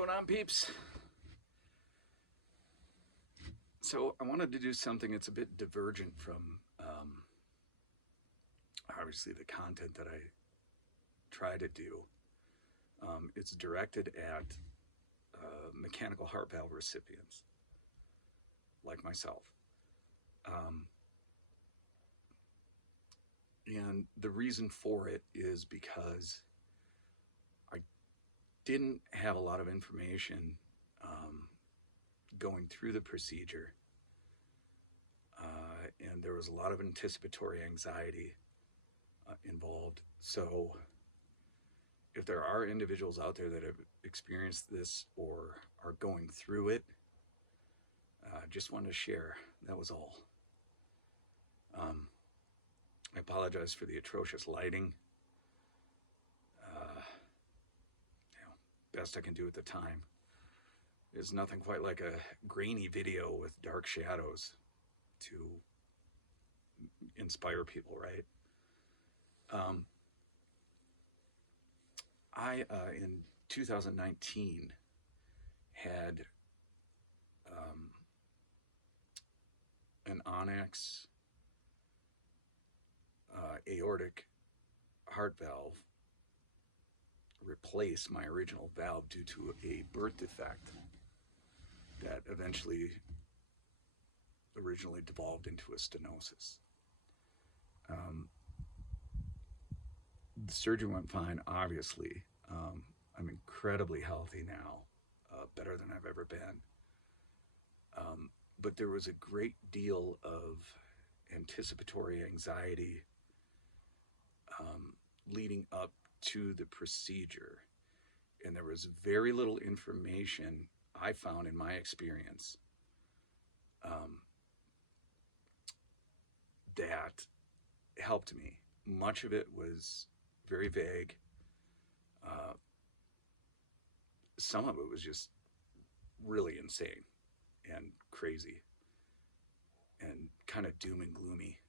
Going on, peeps? So I wanted to do something that's a bit divergent from obviously the content that I try to do. It's directed at mechanical heart valve recipients like myself. Um, and the reason for it is because I didn't have a lot of information going through the procedure. And there was a lot of anticipatory anxiety involved. So, if there are individuals out there that have experienced this or are going through it, just wanted to share. That was all. I apologize for the atrocious lighting. Best I can do at the time. There's nothing quite like a grainy video with dark shadows to inspire people, right? I, in 2019, had an Onyx aortic heart valve replace my original valve due to a birth defect that originally devolved into a stenosis. The surgery went fine, obviously. I'm incredibly healthy now, better than I've ever been. But there was a great deal of anticipatory anxiety leading up to the procedure. And there was very little information I found in my experience that helped me. Much of it was very vague. Some of it was just really insane and crazy and kind of doom and gloomy.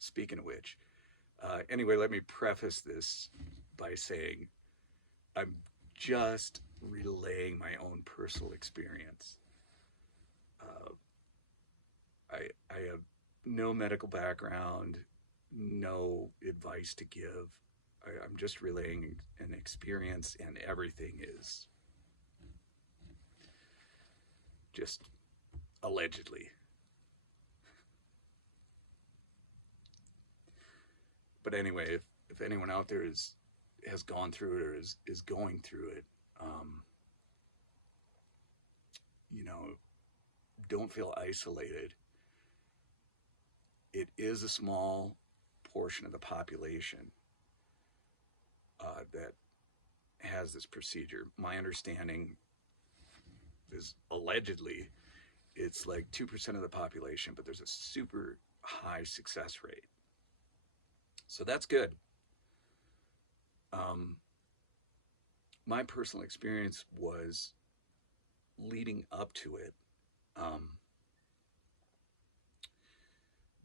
Speaking of which, anyway, let me preface this by saying I'm just relaying my own personal experience. I have no medical background, no advice to give. I'm just relaying an experience, and everything is just allegedly. But anyway, if anyone out there has gone through it or is going through it, don't feel isolated. It is a small portion of the population that has this procedure. My understanding is allegedly it's like 2% of the population, but there's a super high success rate. So that's good. My personal experience was leading up to it.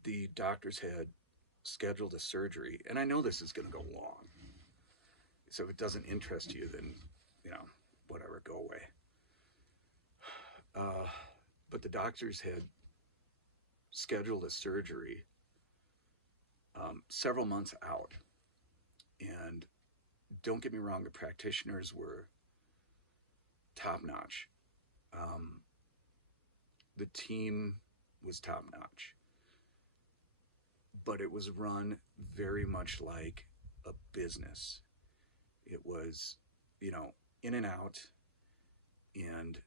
The doctors had scheduled a surgery, and I know this is going to go long. So if it doesn't interest you, then, whatever, go away. But the doctors had scheduled a surgery several months out. And don't get me wrong, the practitioners were top-notch. The team was top-notch. But it was run very much like a business. It was, in and out. And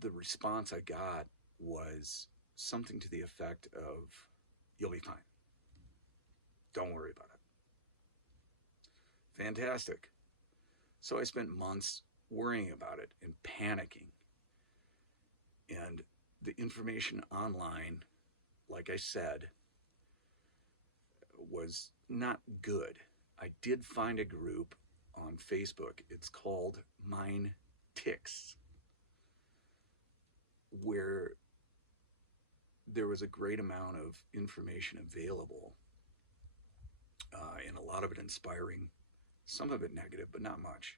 the response I got was something to the effect of, "You'll be fine. Don't worry about it." Fantastic. So I spent months worrying about it and panicking. And the information online, like I said, was not good. I did find a group on Facebook. It's called Mine Ticks, where there was a great amount of information available in a lot of it inspiring, some of it negative, but not much.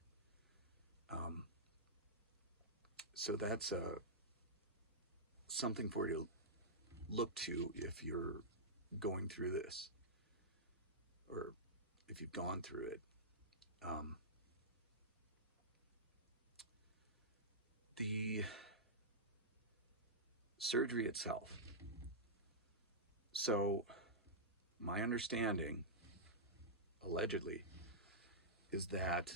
Um, so that's something for you to look to if you're going through this, or if you've gone through it. Um, the surgery itself. So, my understanding, allegedly, is that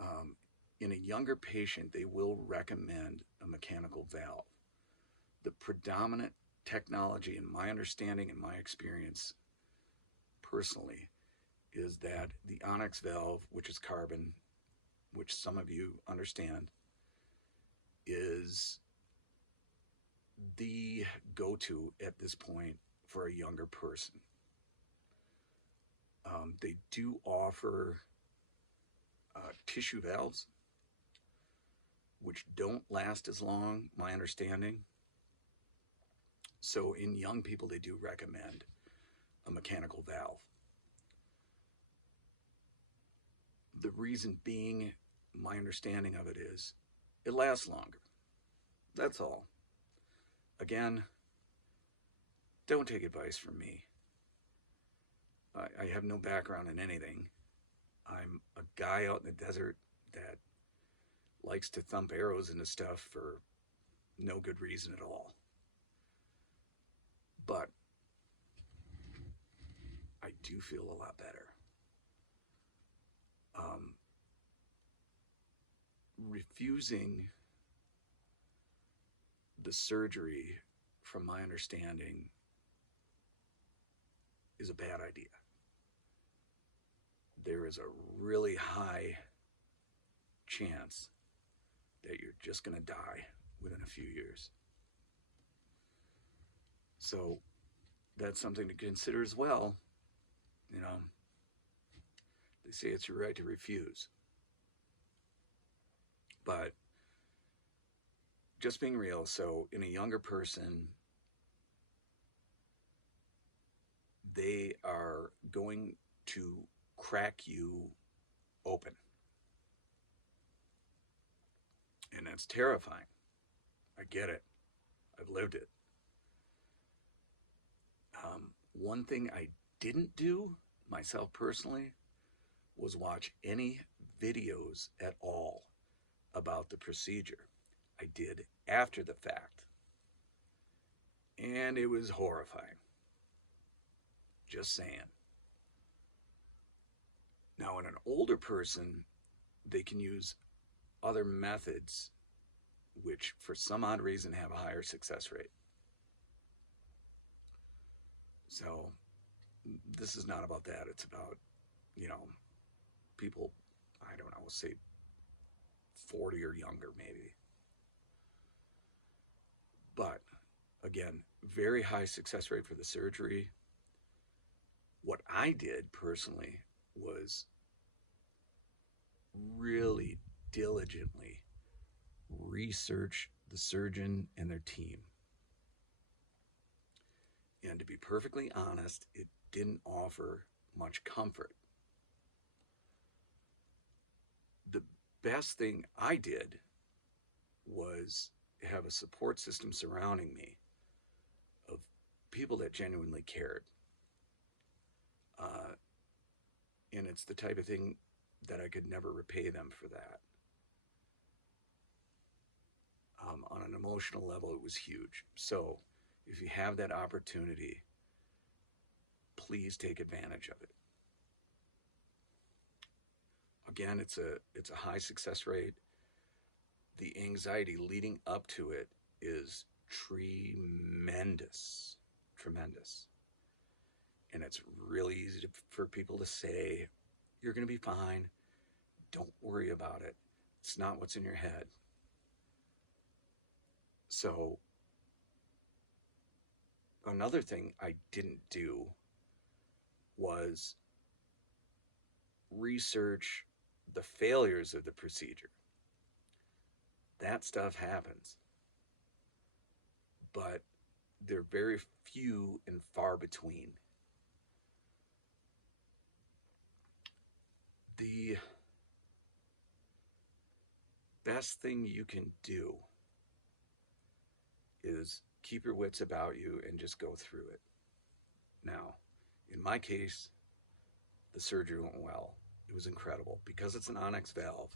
um, in a younger patient, they will recommend a mechanical valve. The predominant technology, in my understanding and my experience personally, is that the Onyx valve, which is carbon, which some of you understand, is the go-to at this point for a younger person. They do offer tissue valves, which don't last as long, my understanding. So in young people, they do recommend a mechanical valve. The reason being, my understanding of it is, it lasts longer. That's all. Again, don't take advice from me. I have no background in anything. I'm a guy out in the desert that likes to thump arrows into stuff for no good reason at all. But I do feel a lot better. Refusing the surgery, from my understanding, is a bad idea. There is a really high chance that you're just going to die within a few years. So that's something to consider as well. You know, they say it's your right to refuse. But just being real, so in a younger person, they are going to crack you open. And that's terrifying. I get it. I've lived it. One thing I didn't do myself personally was watch any videos at all about the procedure. I did after the fact. And it was horrifying. Just saying. Now, in an older person, they can use other methods which, for some odd reason, have a higher success rate. So, this is not about that. It's about, people, I don't know, say 40 or younger, maybe. But, again, very high success rate for the surgery. What I did personally was really diligently research the surgeon and their team. And to be perfectly honest, it didn't offer much comfort. The best thing I did was have a support system surrounding me of people that genuinely cared. And it's the type of thing that I could never repay them for that. On an emotional level, it was huge. So if you have that opportunity, please take advantage of it. Again, it's a high success rate. The anxiety leading up to it is tremendous. And it's really easy for people to say, you're going to be fine. Don't worry about it. It's not what's in your head. So, another thing I didn't do was research the failures of the procedure. That stuff happens. But they're very few and far between. best thing you can do is keep your wits about you and just go through it. Now, in my case, the surgery went well. It was incredible. Because it's an onyx valve,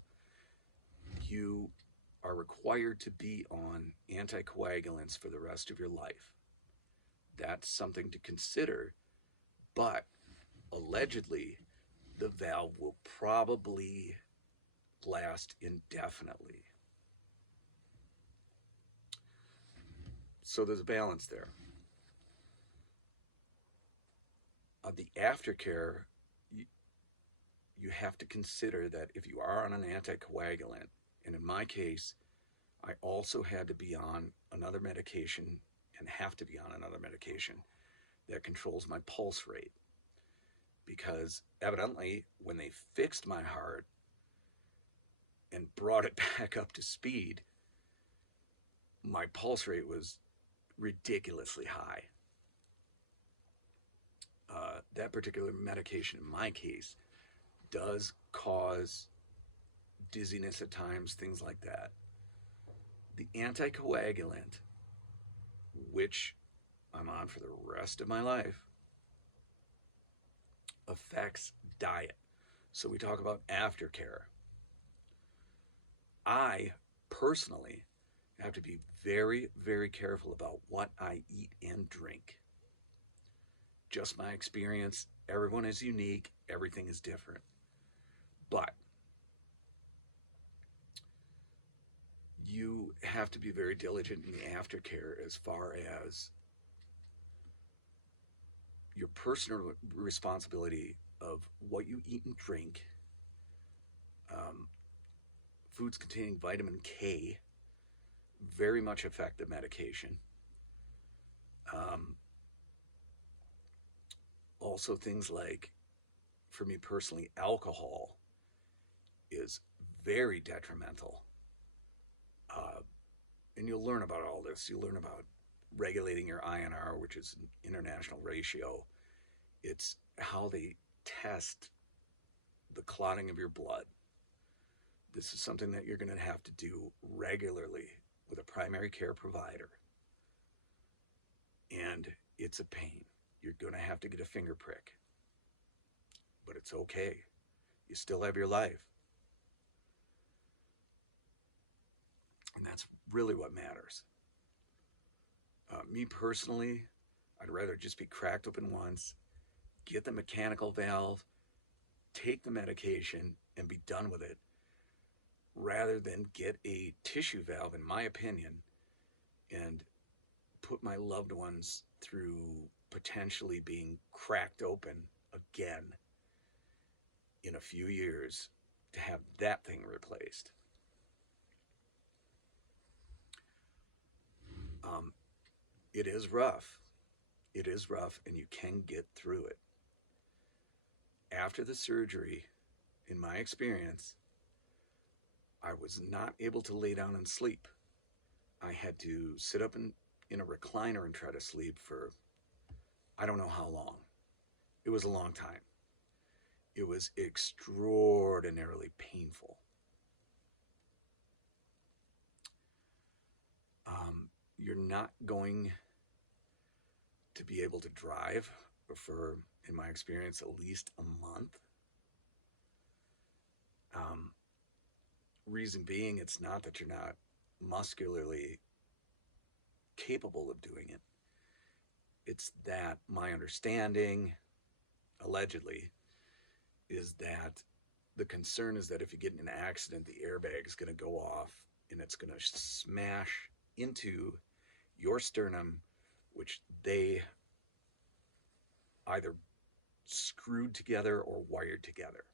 you are required to be on anticoagulants for the rest of your life. That's something to consider, but allegedly, the valve will probably last indefinitely. So there's a balance there. The aftercare, you have to consider that if you are on an anticoagulant, and in my case, I also had to be on another medication and have to be on another medication that controls my pulse rate. Because evidently, when they fixed my heart and brought it back up to speed, my pulse rate was ridiculously high. That particular medication, in my case, does cause dizziness at times, things like that. The anticoagulant, which I'm on for the rest of my life, affects diet. So we talk about aftercare. I personally have to be very, very careful about what I eat and drink. Just my experience. Everyone is unique. Everything is different. But you have to be very diligent in the aftercare as far as your personal responsibility of what you eat and drink. Foods containing vitamin K very much affect the medication. Also, things like, for me personally, alcohol is very detrimental. And you'll learn about all this. You'll learn about regulating your INR, which is an international ratio. It's how they test the clotting of your blood. This is something that you're going to have to do regularly with a primary care provider. And it's a pain. You're going to have to get a finger prick. But it's okay. You still have your life. And that's really what matters. Me personally, I'd rather just be cracked open once, get the mechanical valve, take the medication, and be done with it, rather than get a tissue valve, in my opinion, and put my loved ones through potentially being cracked open again in a few years to have that thing replaced. It is rough. It is rough, and you can get through it. After the surgery, in my experience, I was not able to lay down and sleep. I had to sit up in a recliner and try to sleep for I don't know how long. It was a long time. It was extraordinarily painful. You're not going to be able to drive for, in my experience, at least a month. Reason being, it's not that you're not muscularly capable of doing it. It's that my understanding, allegedly, is that the concern is that if you get in an accident, the airbag is going to go off and it's going to smash into your sternum, which they either screwed together or wired together.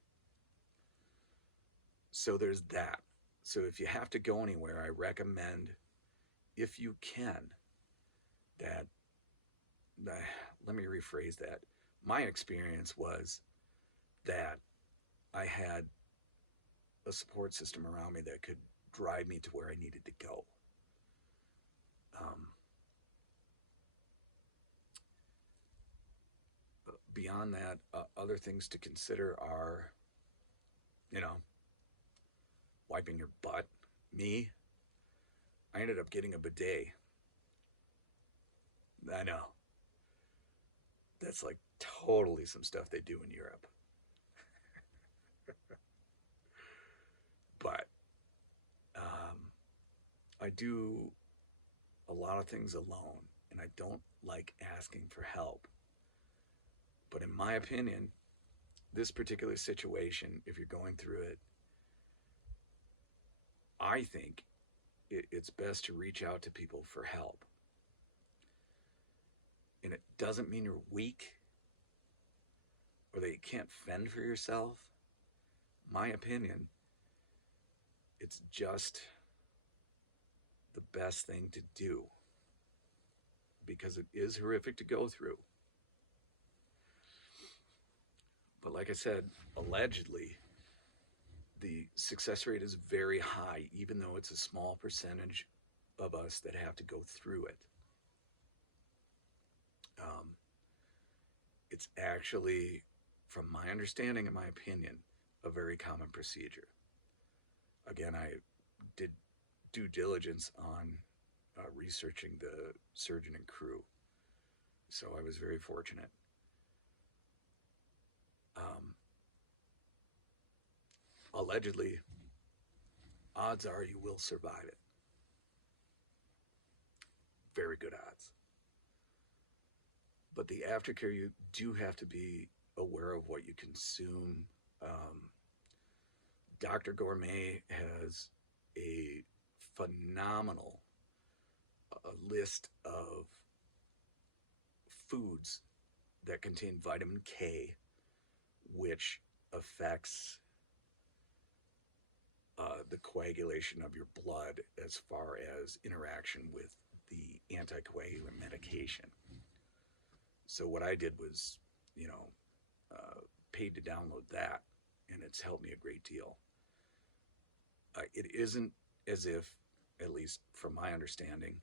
So there's that. So if you have to go anywhere, I recommend, if you can, that, let me rephrase that. My experience was that I had a support system around me that could drive me to where I needed to go. Beyond that, other things to consider are, wiping your butt. Me, I ended up getting a bidet. I know. That's like totally some stuff they do in Europe. But I do a lot of things alone, and I don't like asking for help. But in my opinion, this particular situation, if you're going through it, I think it's best to reach out to people for help. And it doesn't mean you're weak or that you can't fend for yourself. My opinion, it's just the best thing to do because it is horrific to go through. But like I said, allegedly, the success rate is very high, even though it's a small percentage of us that have to go through it. Um, it's actually, from my understanding and my opinion, a very common procedure. Again, I did due diligence on researching the surgeon and crew, so I was very fortunate. Um, Allegedly, odds are you will survive it. Very good odds. But the aftercare, you do have to be aware of what you consume. Um, Dr. Gourmet has a phenomenal list of foods that contain vitamin K, which affects the coagulation of your blood as far as interaction with the anticoagulant medication. So what I did was, you know, paid to download that, and it's helped me a great deal. It isn't as if, at least from my understanding,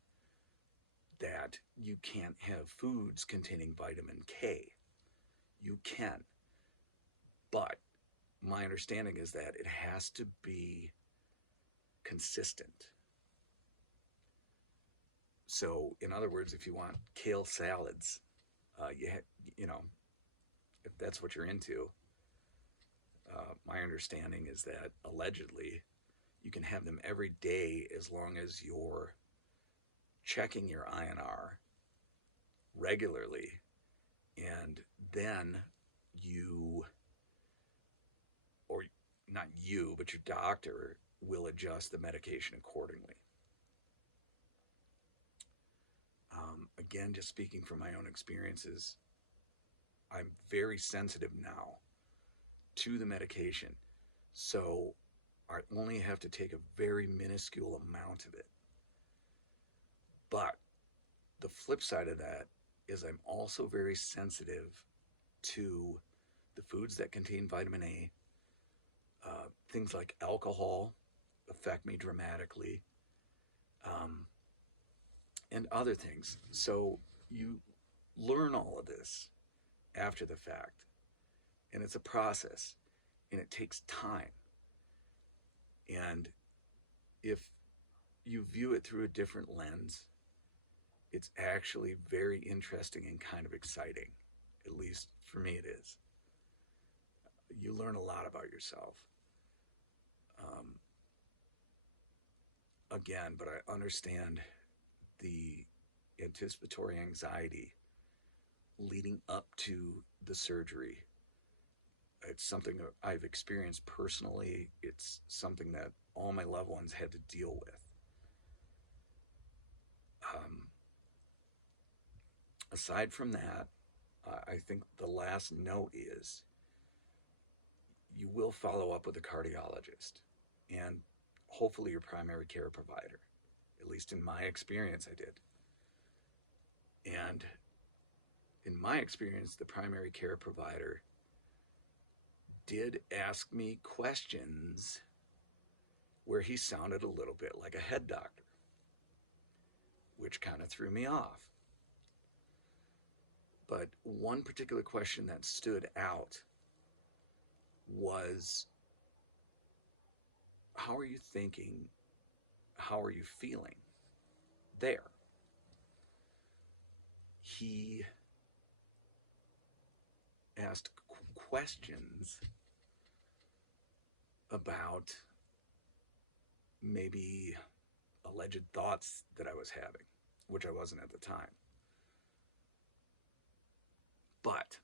that you can't have foods containing vitamin K. You can, but my understanding is that it has to be consistent. So, in other words, if you want kale salads, you know, if that's what you're into, my understanding is that allegedly you can have them every day as long as you're checking your INR regularly, and then you, or not you, but your doctor will adjust the medication accordingly. Again, just speaking from my own experiences, I'm very sensitive now to the medication. So I only have to take a very minuscule amount of it. But the flip side of that is I'm also very sensitive to the foods that contain vitamin A. Things like alcohol affect me dramatically, and other things. So you learn all of this after the fact, and it's a process, and it takes time. And if you view it through a different lens, it's actually very interesting and kind of exciting. At least for me, it is. You learn a lot about yourself. Um, Again, but I understand the anticipatory anxiety leading up to the surgery. It's something that I've experienced personally. It's something that all my loved ones had to deal with. Um, Aside from that, I think the last note is you will follow up with a cardiologist and hopefully your primary care provider. At least in my experience, I did. And in my experience, the primary care provider did ask me questions where he sounded a little bit like a head doctor, which kind of threw me off. But one particular question that stood out was, how are you thinking how are you feeling there? He asked questions about maybe alleged thoughts that I was having, which I wasn't at the time. But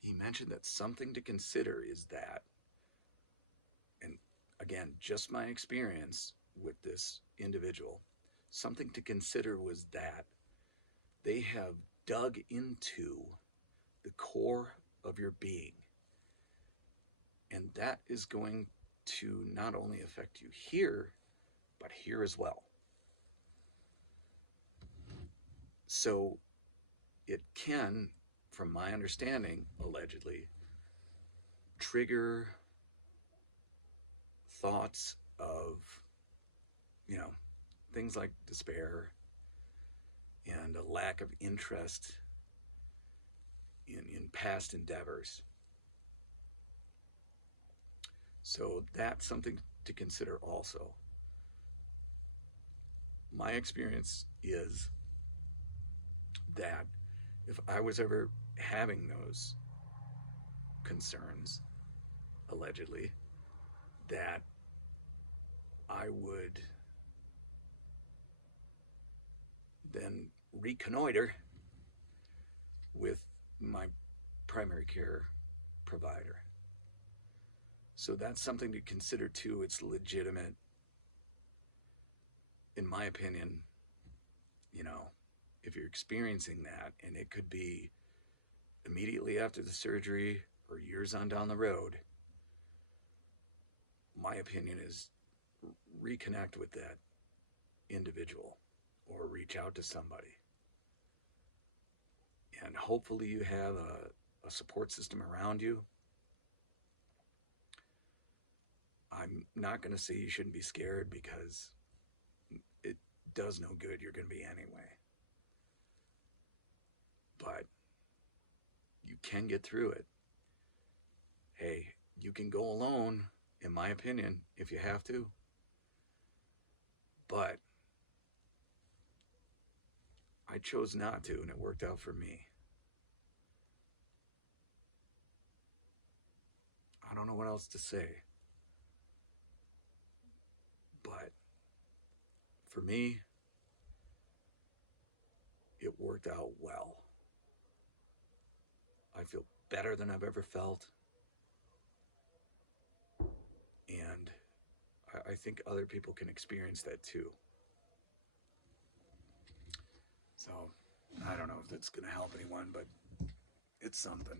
he mentioned that something to consider is that, and again, just my experience with this individual, something to consider was that they have dug into the core of your being. And that is going to not only affect you here, but here as well. So it can, from my understanding, allegedly, trigger thoughts of, things like despair and a lack of interest in past endeavors. So that's something to consider also. My experience is that if I was ever having those concerns, allegedly, that I would then reconnoiter with my primary care provider. So that's something to consider too. It's legitimate, in my opinion, if you're experiencing that, and it could be immediately after the surgery or years on down the road, my opinion is reconnect with that individual or reach out to somebody. And hopefully you have a support system around you. I'm not going to say you shouldn't be scared, because it does no good. You're going to be anyway. But you can get through it. Hey, you can go alone, in my opinion, if you have to. But I chose not to, and it worked out for me. I don't know what else to say. But for me, it worked out well. I feel better than I've ever felt. And I think other people can experience that too. So I don't know if that's going to help anyone, but it's something.